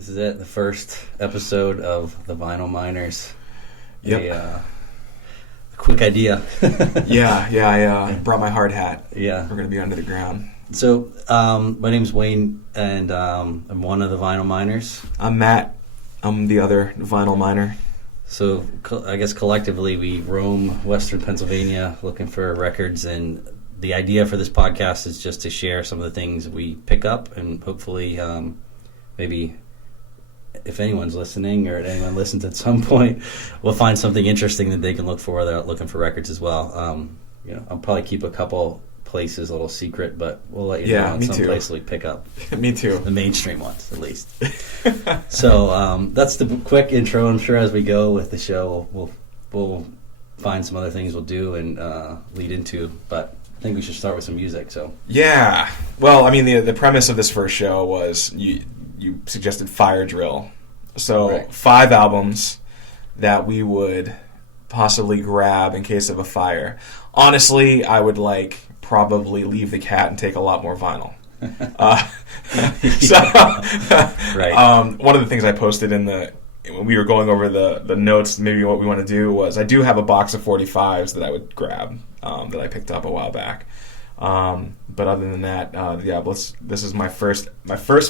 This is it, the first episode of the Vinyl Miners. Yep. A quick idea. I brought my hard hat. Yeah. We're going to be under the ground. So, my name's Wayne, and I'm one of the Vinyl Miners. I'm Matt. I'm the other vinyl miner. So, I guess collectively we roam Western Pennsylvania looking for records, and the idea for this podcast is just to share some of the things we pick up, and hopefully maybe if anyone's listening or anyone listens at some point, we'll find something interesting that they can look for. They're looking for records as well. I'll probably keep a couple places a little secret, but we'll let you know on some place we pick up. Me too. The mainstream ones, at least. So that's the quick intro. I'm sure as we go with the show, we'll find some other things we'll do and lead into. But I think we should start with some music. So yeah. Well, I mean, the premise of this first show was you suggested Fire Drill. So right. 5 albums that we would possibly grab in case of a fire. Honestly, I would probably leave the cat and take a lot more vinyl. Right. One of the things I posted when we were going over the notes, maybe what we want to do was I do have a box of 45s that I would grab that I picked up a while back. But other than that, this is my first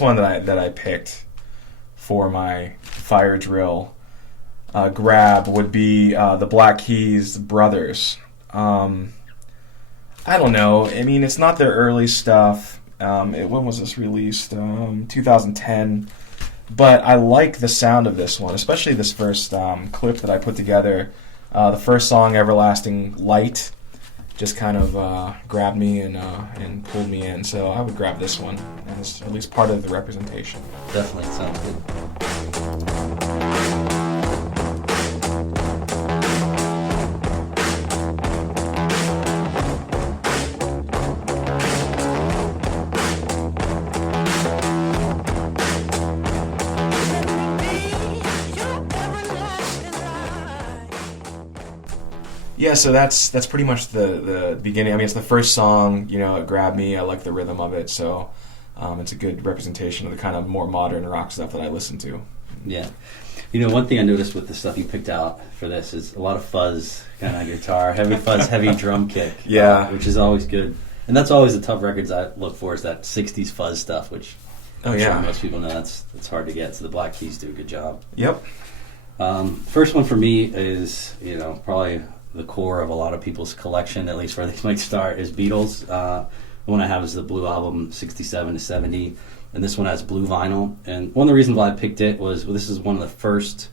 one that I picked for my Fire Drill grab would be the Black Keys Brothers. I don't know. I mean, it's not their early stuff. When was this released? 2010. But I like the sound of this one, especially this first clip that I put together. The first song, Everlasting Light, just kind of grabbed me and pulled me in. So I would grab this one as at least part of the representation. Definitely sounds good. Yeah, so that's pretty much the beginning. I mean, it's the first song, it grabbed me. I like the rhythm of it, so it's a good representation of the kind of more modern rock stuff that I listen to. Yeah. One thing I noticed with the stuff you picked out for this is a lot of fuzz kind of guitar, heavy fuzz, heavy drum kick. Yeah. Which is always good. And that's always the tough records I look for is that 60s fuzz stuff, which I'm sure most people know that's hard to get. So the Black Keys do a good job. Yep. First one for me is, probably the core of a lot of people's collection, at least where they might start, is Beatles. The one I have is the Blue album, 67 to 70, and this one has blue vinyl. And one of the reasons why I picked it was this is one of the first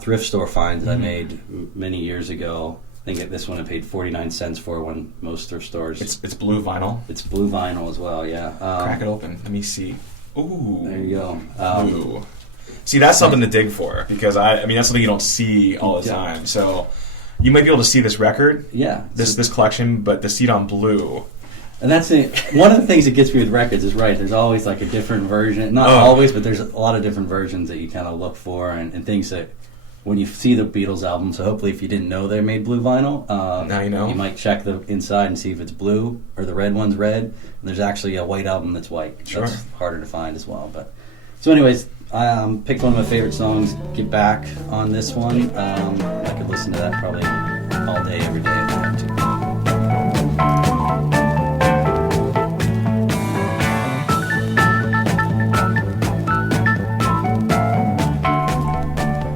thrift store finds that I made many years ago. I think this one I paid 49 cents for when most thrift stores. It's blue vinyl? It's blue vinyl as well, yeah. Crack it open. Let me see. Ooh. There you go. Ooh. See, that's something to dig for, because I mean that's something you don't see all the time. So you might be able to see this record, this collection, but to see it on blue. And that's it. One of the things that gets me with records is there's always a different version. Not always, but there's a lot of different versions that you kind of look for and things that when you see the Beatles album, so hopefully if you didn't know they made blue vinyl, now you know. You might check the inside and see if it's blue or the red one's red. And there's actually a white album that's white. Sure. That's harder to find as well. But so anyways, I picked one of my favorite songs, Get Back, on this one. I could listen to that probably all day, every day if I had to.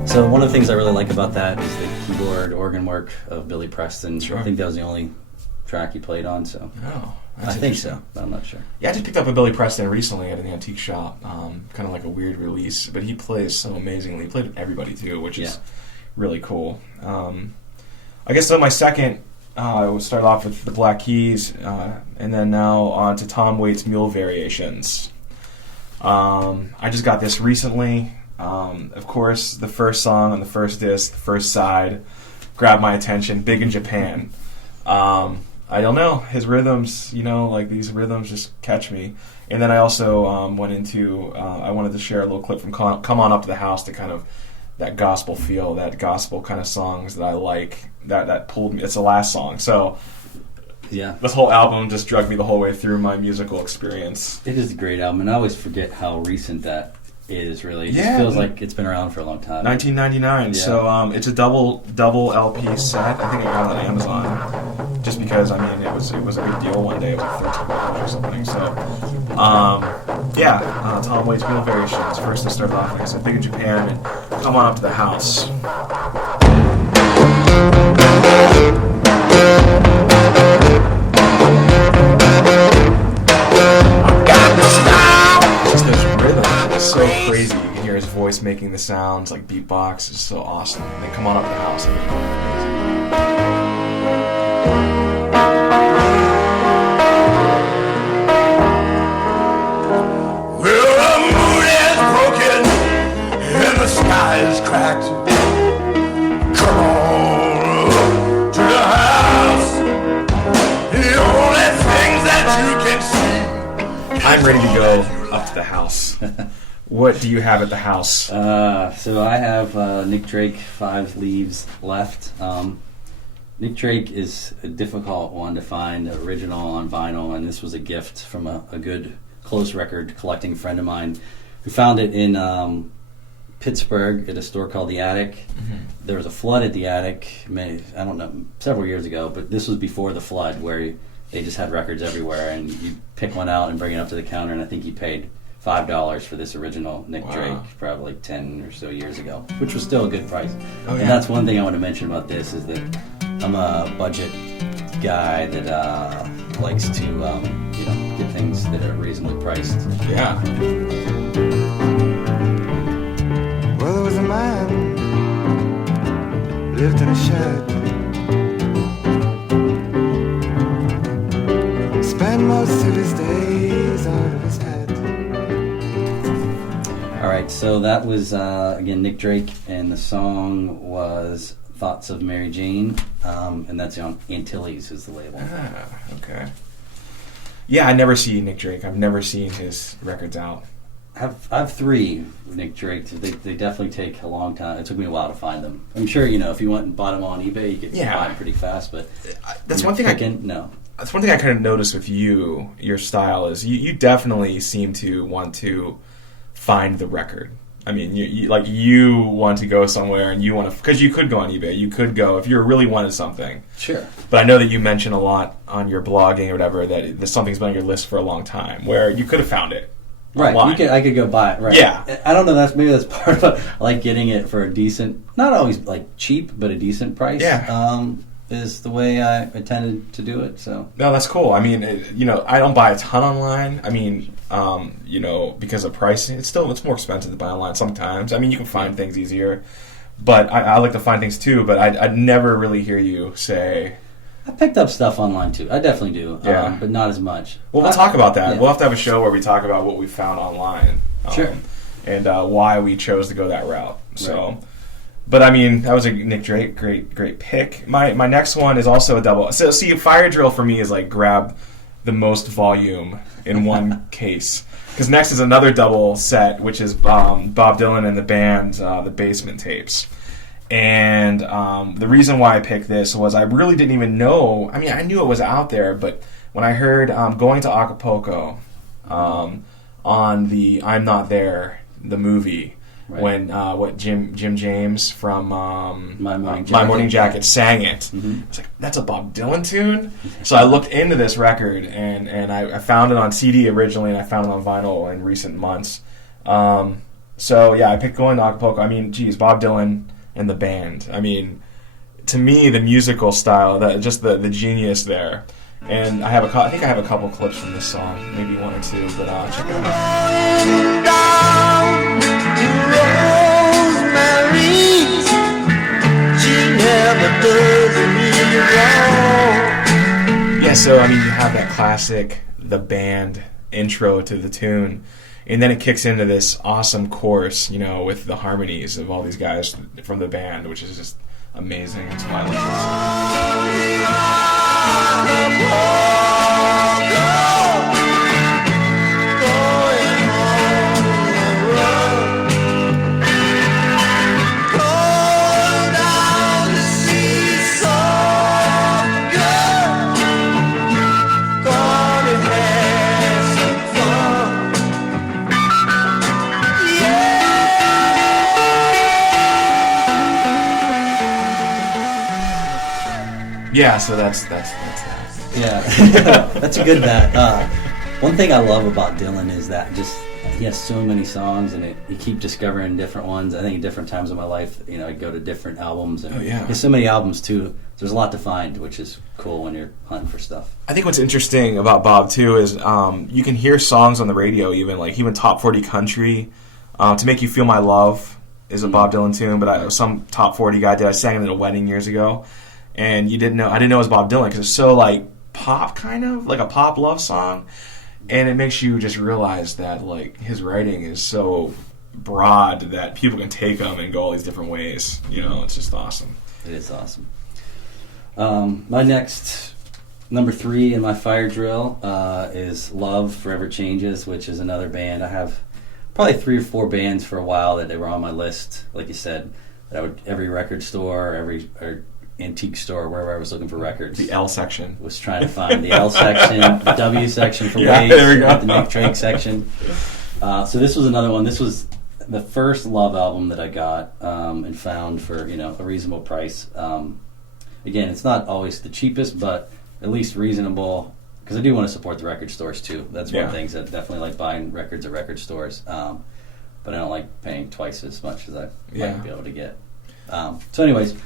So one of the things I really like about that is the keyboard organ work of Billy Preston. Sure. I think that was the only track he played on, so I think so, but I'm not sure. Yeah, I just picked up a Billy Preston recently at an antique shop, kind of like a weird release, but he plays so amazingly. He played with everybody too, which is really cool. I guess so my second, I would start off with the Black Keys, and then now on to Tom Waits' Mule Variations. I just got this recently. Of course, the first song on the first disc, the first side, grabbed my attention, Big in Japan. I don't know, his rhythms, these rhythms just catch me. And then I also went into, I wanted to share a little clip from Come On Up to the House to kind of that gospel feel, that gospel kind of songs that I like, that pulled me. It's the last song. So Yeah. This whole album just dragged me the whole way through my musical experience. It is a great album, and I always forget how recent that is really. It just feels like it's been around for a long time. 1999. Yeah. So it's a double LP set. I think I got it on Amazon. Just because it was a big deal one day. It was like $13 or something. So Tom Waits Mule Variations. First to start off, like I said, Big in Japan, and come on up to the house. Just those rhythms, it's so crazy. You can hear his voice making the sounds like beatbox. It's so awesome. And then come on up to the house. Well, the moon is broken and the sky is cracked. Come on to the house. The only things that you can see. I'm ready to go up to the house. What do you have at the house? So I have Nick Drake, 5 Leaves Left. Nick Drake is a difficult one to find original on vinyl, and this was a gift from a good close record collecting friend of mine who found it in Pittsburgh at a store called The Attic. Mm-hmm. There was a flood at The Attic, I don't know, several years ago, but this was before the flood where they just had records everywhere, and you pick one out and bring it up to the counter, and I think he paid $5 for this original Nick Drake probably 10 or so years ago, which was still a good price. Oh, yeah. And that's one thing I want to mention about this is that I'm a budget guy that likes to get things that are reasonably priced. Yeah. Well, there was a man lived in a shed. Spent most of his days out of his head. All right, so that was again Nick Drake, and the song was "Thoughts of Mary Jane," and that's on Antilles is the label. Ah, okay. Yeah, I never see Nick Drake. I've never seen his records out. I have 3 Nick Drake. They definitely take a long time. It took me a while to find them. I'm sure if you went and bought them on eBay, you could find them pretty fast. But that's one thing That's one thing I kind of noticed with you. Your style is you definitely seem to want to find the record. I mean, you want to go somewhere and you want to, because you could go on eBay. You could go if you really wanted something. Sure. But I know that you mention a lot on your blogging or whatever that something's been on your list for a long time, where you could have found it. Right. I could go buy it. Right. Yeah. I don't know. Maybe that's part of like getting it for a decent, not always like cheap, but a decent price. Yeah. Is the way I intended to do it. So no, that's cool. I mean, I don't buy a ton online. I mean, because of pricing, it's more expensive to buy online sometimes. I mean, you can find things easier, but I like to find things too. But I'd never really hear you say. I picked up stuff online too. I definitely do. Yeah. But not as much. Well, we'll talk about that. Yeah. We'll have to have a show where we talk about what we found online. Sure. And why we chose to go that route. So. Right. But I mean, that was a Nick Drake, great pick. My next one is also a double. So see, Fire Drill for me is like grab the most volume in one case. Because next is another double set, which is Bob Dylan and the band, the Basement Tapes. And the reason why I picked this was I really didn't even know. I mean, I knew it was out there, but when I heard Going to Acapulco on the I'm Not There, the movie. Right. When Jim James from My Morning Jacket sang it. Mm-hmm. I was like, that's a Bob Dylan tune? So I looked into this record, and I found it on CD originally, and I found it on vinyl in recent months. So, yeah, I picked Going to Acapulco. I mean, geez, Bob Dylan and the band. I mean, to me, the musical style, just the genius there. And I think I have a couple clips from this song, maybe 1 or 2, but check it out. Yeah, so I mean, you have that classic, the band intro to the tune, and then it kicks into this awesome chorus, with the harmonies of all these guys from the band, which is just amazing. That's why I like Yeah, so that's that. Yeah, that's a good bet. One thing I love about Dylan is that just he has so many songs, and you keep discovering different ones. I think at different times in my life, I go to different albums, and he has so many albums too. There's a lot to find, which is cool when you're hunting for stuff. I think what's interesting about Bob too is you can hear songs on the radio, even top 40 country. To Make You Feel My Love is a Bob Dylan tune, but some top 40 guy did. I sang it at a wedding years ago, and I didn't know it was Bob Dylan because it's so like pop, kind of like a pop love song, and it makes you just realize that like his writing is so broad that people can take them and go all these different ways. It's just awesome. It is awesome. My next number 3 in my fire drill is Love Forever Changes, which is another band. I have probably 3 or 4 bands for a while that they were on my list, like you said, that I would every record store, or antique store, wherever I was looking for records. The L section. Was trying to find the L section, the W section for yeah, Waze, there we go. the Nick Drake section. So this was another one. This was the first Love album that I got and found for a reasonable price. Again, it's not always the cheapest, but at least reasonable, because I do want to support the record stores too. That's one of the things that definitely like buying records at record stores, but I don't like paying twice as much as I might be able to get. So anyways,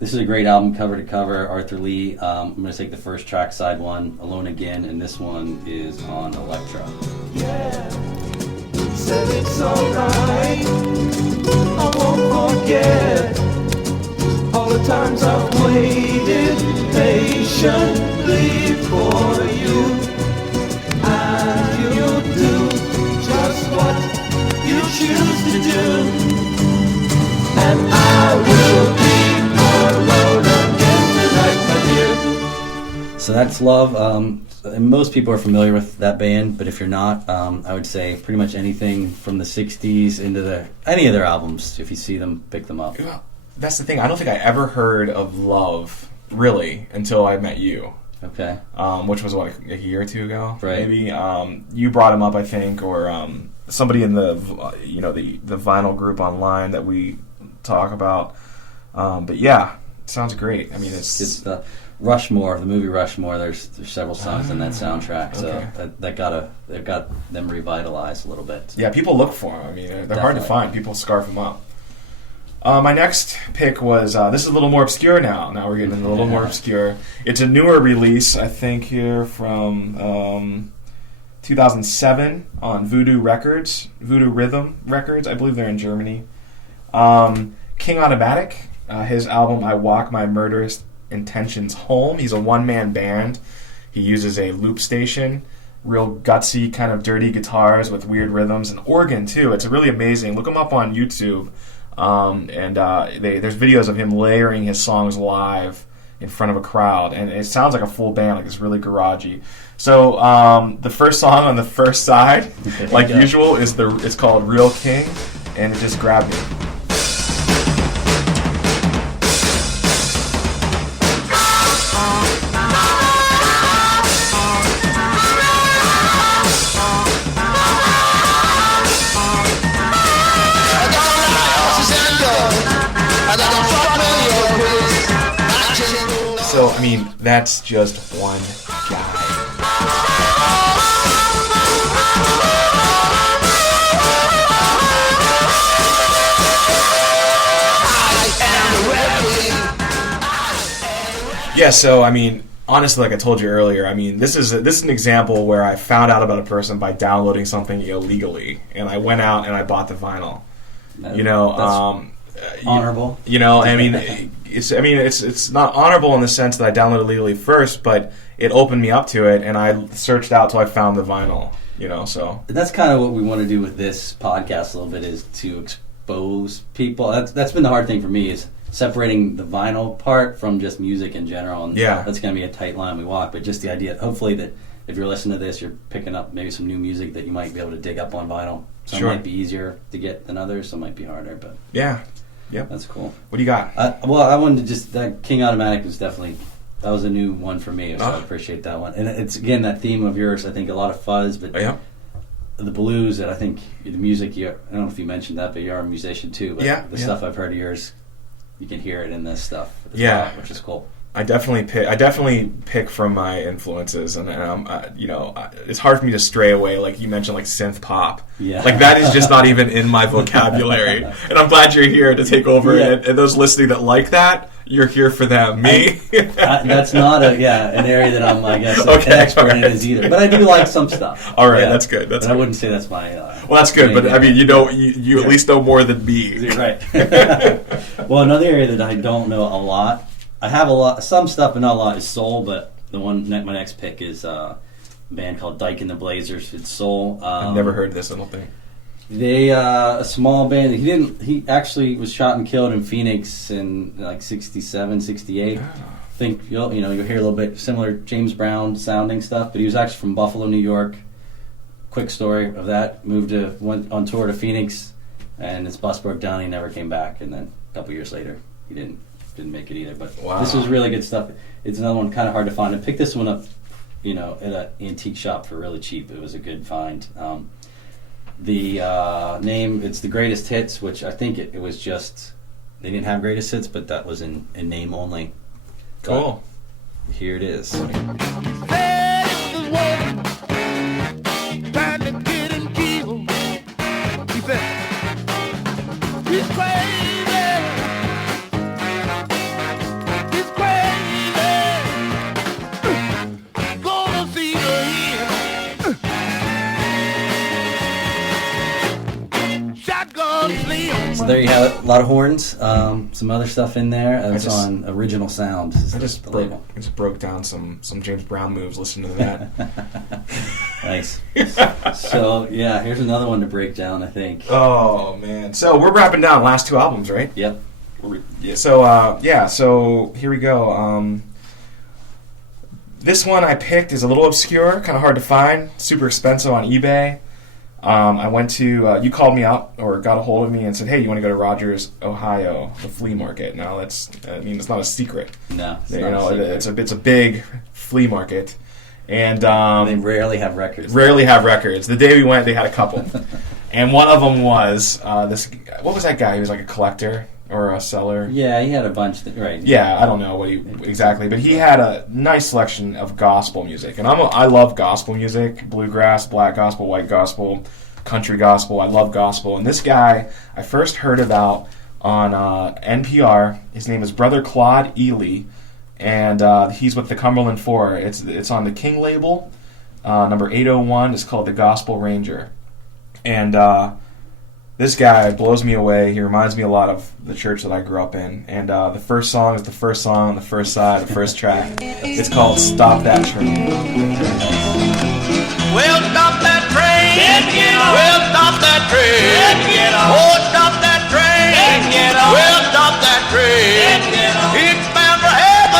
this is a great album, cover to cover, Arthur Lee. I'm going to take the first track, side 1, Alone Again, and this one is on Electra. Yeah, said it's alright. I won't forget all the times I've waited patiently for you, and you do just what you choose to do, and I will be alone again tonight, my dear. So that's Love. And most people are familiar with that band, but if you're not, I would say pretty much anything from the 60s into any of their albums, if you see them, pick them up. Well, that's the thing. I don't think I ever heard of Love, really, until I met you. Okay. Which was, what, a year or two ago? Right. Maybe. You brought him up, I think, or somebody in the vinyl group online that we talk about. But yeah, it sounds great. I mean, it's the Rushmore, the movie Rushmore. There's several songs in that soundtrack, okay. So they've got them revitalized a little bit. Yeah, people look for them. I mean, they're hard to find. People scarf them up. My next pick was, this is a little more obscure now. Now we're getting a little more obscure. It's a newer release, I think, here from 2007 on Voodoo Rhythm Records. I believe they're in Germany. King Automatic, his album I Walk My Murderous Intentions Home. He's a one-man band. He uses a loop station, real gutsy, kind of dirty guitars with weird rhythms, and organ, too. It's really amazing. Look him up on YouTube. There's videos of him layering his songs live in front of a crowd, and it sounds like a full band, like it's really garagey. So the first song on the first side, like usual, it's called Real King, and it just grabbed me. So, I mean, that's just one guy. Yeah, so, I mean, honestly, like I told you earlier, I mean, this is an example where I found out about a person by downloading something illegally, and I went out and I bought the vinyl. Honorable. I mean, it's not honorable in the sense that I downloaded legally first, but it opened me up to it, and I searched out till I found the vinyl. So And that's kind of what we want to do with this podcast a little bit, is to expose people. That's been the hard thing for me, is separating the vinyl part from just music in general. And that's going to be a tight line we walk. But just the idea, hopefully, that if you're listening to this, you're picking up maybe some new music that you might be able to dig up on vinyl. Some might be easier to get than others, some might be harder. But yeah. Yep. That's cool. What do you got? I wanted to that King Automatic was definitely, that was a new one for me, so I appreciate that one. And it's, again, that theme of yours, I think a lot of fuzz, but the blues, that I think the music, I don't know if you mentioned that, but you're a musician too, but the stuff I've heard of yours, you can hear it in this stuff as well, which is cool. I definitely pick from my influences, and it's hard for me to stray away. Like you mentioned, like synth pop. Yeah. Like that is just not even in my vocabulary. And I'm glad you're here to take over. Yeah. And those listening that like that, you're here for them. Me, that's not an area that I'm, I guess, Okay, an expert alright. in is either. But I do like some stuff. All right, Yeah. that's good. That's But I good. wouldn't say that's my. Well, that's good. But I mean, you at least know more than me. You're right. Well, another area that I don't know a lot. I have some stuff, but not a lot. Is soul, but my next pick is a band called Dyke and the Blazers. It's soul. I've never heard this. I don't think. They a small band. He actually was shot and killed in Phoenix in like 67, 68. I think you'll hear a little bit similar James Brown sounding stuff, but he was actually from Buffalo, New York. Quick story of that. Went on tour to Phoenix, and his bus broke down. He never came back, and then a couple years later, he didn't make it either. But Wow. This was really good stuff. It's another one kind of hard to find. I picked this one up, at an antique shop for really cheap. It was a good find. The name, it's the Greatest Hits, which I think it was just, they didn't have Greatest Hits, but that was in name only. Cool. But here it is. So there you have it. A lot of horns, some other stuff in there. It's on Original Sound. I just broke down some James Brown moves listening to that. Nice. So yeah, here's another one to break down, I think. Oh man! So we're wrapping down last two albums, right? Yep. Yeah. So here we go. This one I picked is a little obscure, kind of hard to find, super expensive on eBay. I went to, you called me up or got a hold of me and said, hey, you want to go to Rogers, Ohio, the flea market? Now it's not a secret. No, it's it's a big flea market. And they rarely have records. The day we went, they had a couple. And one of them was what was that guy? He was like a collector or a seller. Yeah, he had a bunch, right. Yeah, I don't know what he exactly, but he had a nice selection of gospel music, and I love gospel music: bluegrass, black gospel, white gospel, country gospel. I love gospel, and this guy I first heard about on NPR. His name is Brother Claude Ely, and he's with the Cumberland Four. It's on the King label, number 801. It's called the Gospel Ranger, and this guy blows me away. He reminds me a lot of the church that I grew up in. And the first song is the first song on the first side, the first track. It's called Stop That Train. Well, stop that train. Well, stop that train. Oh, stop that train. Well, stop that train. It's bound for heaven.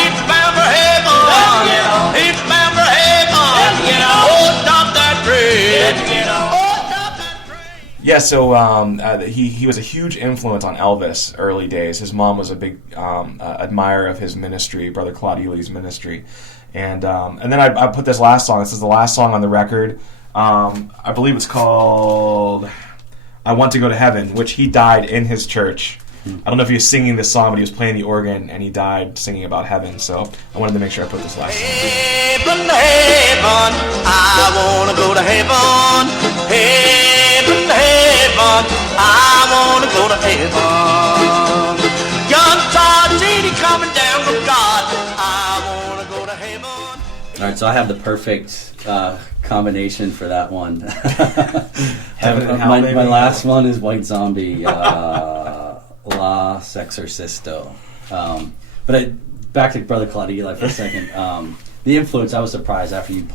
It's bound for heaven. It's bound for heaven. Oh, stop that train. Yeah, so he was a huge influence on Elvis early days. His mom was a big admirer of his ministry, Brother Claude Ely's ministry. And then I put this last song. This is the last song on the record. I believe it's called I Want to Go to Heaven, which he died in his church. I don't know if he was singing this song, but he was playing the organ, and he died singing about heaven. So I wanted to make sure I put this last song. Heaven, heaven, I want to go to heaven. Heaven, heaven, I want to go to heaven. Gun city coming down from God. I want to go to heaven. All right, so I have the perfect combination for that one. Heaven and hell, my baby. last one is White Zombie, Las Exorcisto. Back to Brother Claude Ely for a second. The influence, I was surprised after you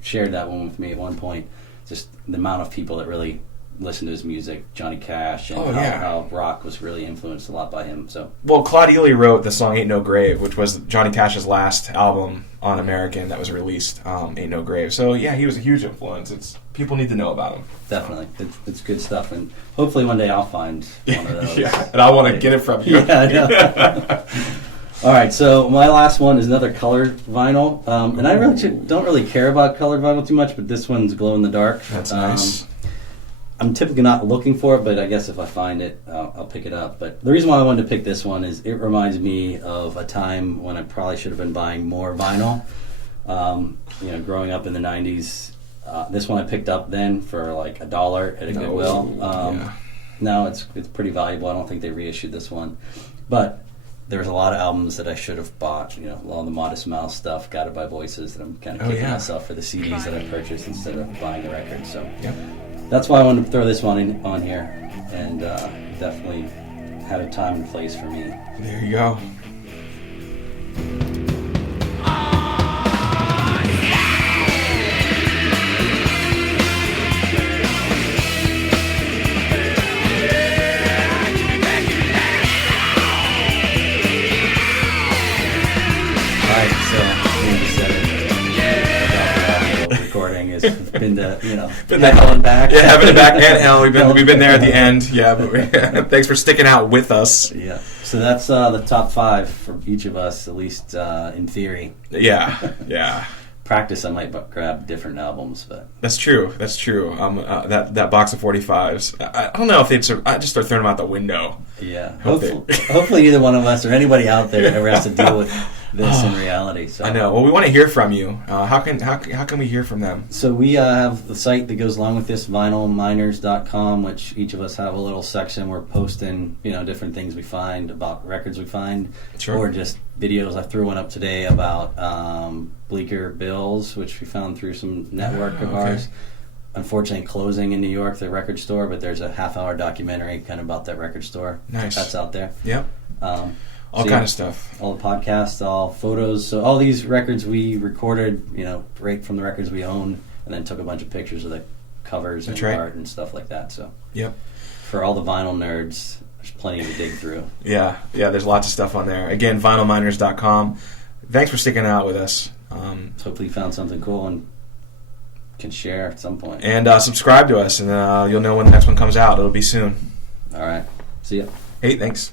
shared that one with me at one point. Just the amount of people that really listen to his music, Johnny Cash, and how rock was really influenced a lot by him. So, well, Claude Ely wrote the song "Ain't No Grave," which was Johnny Cash's last album on American that was released. "Ain't No Grave." So yeah, he was a huge influence. People need to know about him. Definitely, it's good stuff, and hopefully one day I'll find one of those. Yeah, and I want to get it from you. Yeah, I know. All right, so my last one is another colored vinyl, and I really don't really care about colored vinyl too much, but this one's glow in the dark. That's nice. I'm typically not looking for it, but I guess if I find it, I'll pick it up. But the reason why I wanted to pick this one is it reminds me of a time when I probably should have been buying more vinyl. Growing up in the 90s, this one I picked up then for like $1 at a Goodwill. Now it's pretty valuable. I don't think they reissued this one. But there's a lot of albums that I should have bought. All the Modest Mouse stuff, Guided by Voices, that I'm kind of kicking myself for the CDs that I purchased instead of buying the record. So that's why I wanted to throw this one on here, and definitely had a time and place for me. There you go. Been to, hell and back. Yeah, heaven and back and hell. We've been there at the end. Yeah, but thanks for sticking out with us. Yeah. So that's the top 5 for each of us, at least in theory. Yeah. Practice, I might grab different albums, but that's true. That box of 45s. I don't know if I just start throwing them out the window. Yeah. Hopefully, neither one of us or anybody out there ever has to deal with this in reality. So I know. Well, we want to hear from you. How can we hear from them? So we have the site that goes along with this, vinylminers.com, which each of us have a little section. We're posting, different things we find about records we find, or just videos. I threw one up today about Bleecker Bills, which we found through some network of ours. Unfortunately, closing in New York, the record store, but there's a half-hour documentary kind of about that record store. Nice. That's out there. Yep. All kind of stuff. All the podcasts, all photos. So all these records we recorded, right from the records we own, and then took a bunch of pictures of the covers and art and stuff like that. So for all the vinyl nerds, there's plenty to dig through. Yeah, there's lots of stuff on there. Again, vinylminers.com. Thanks for sticking out with us. Hopefully you found something cool and can share at some point. And subscribe to us, and you'll know when the next one comes out. It'll be soon. All right. See ya. Hey, thanks.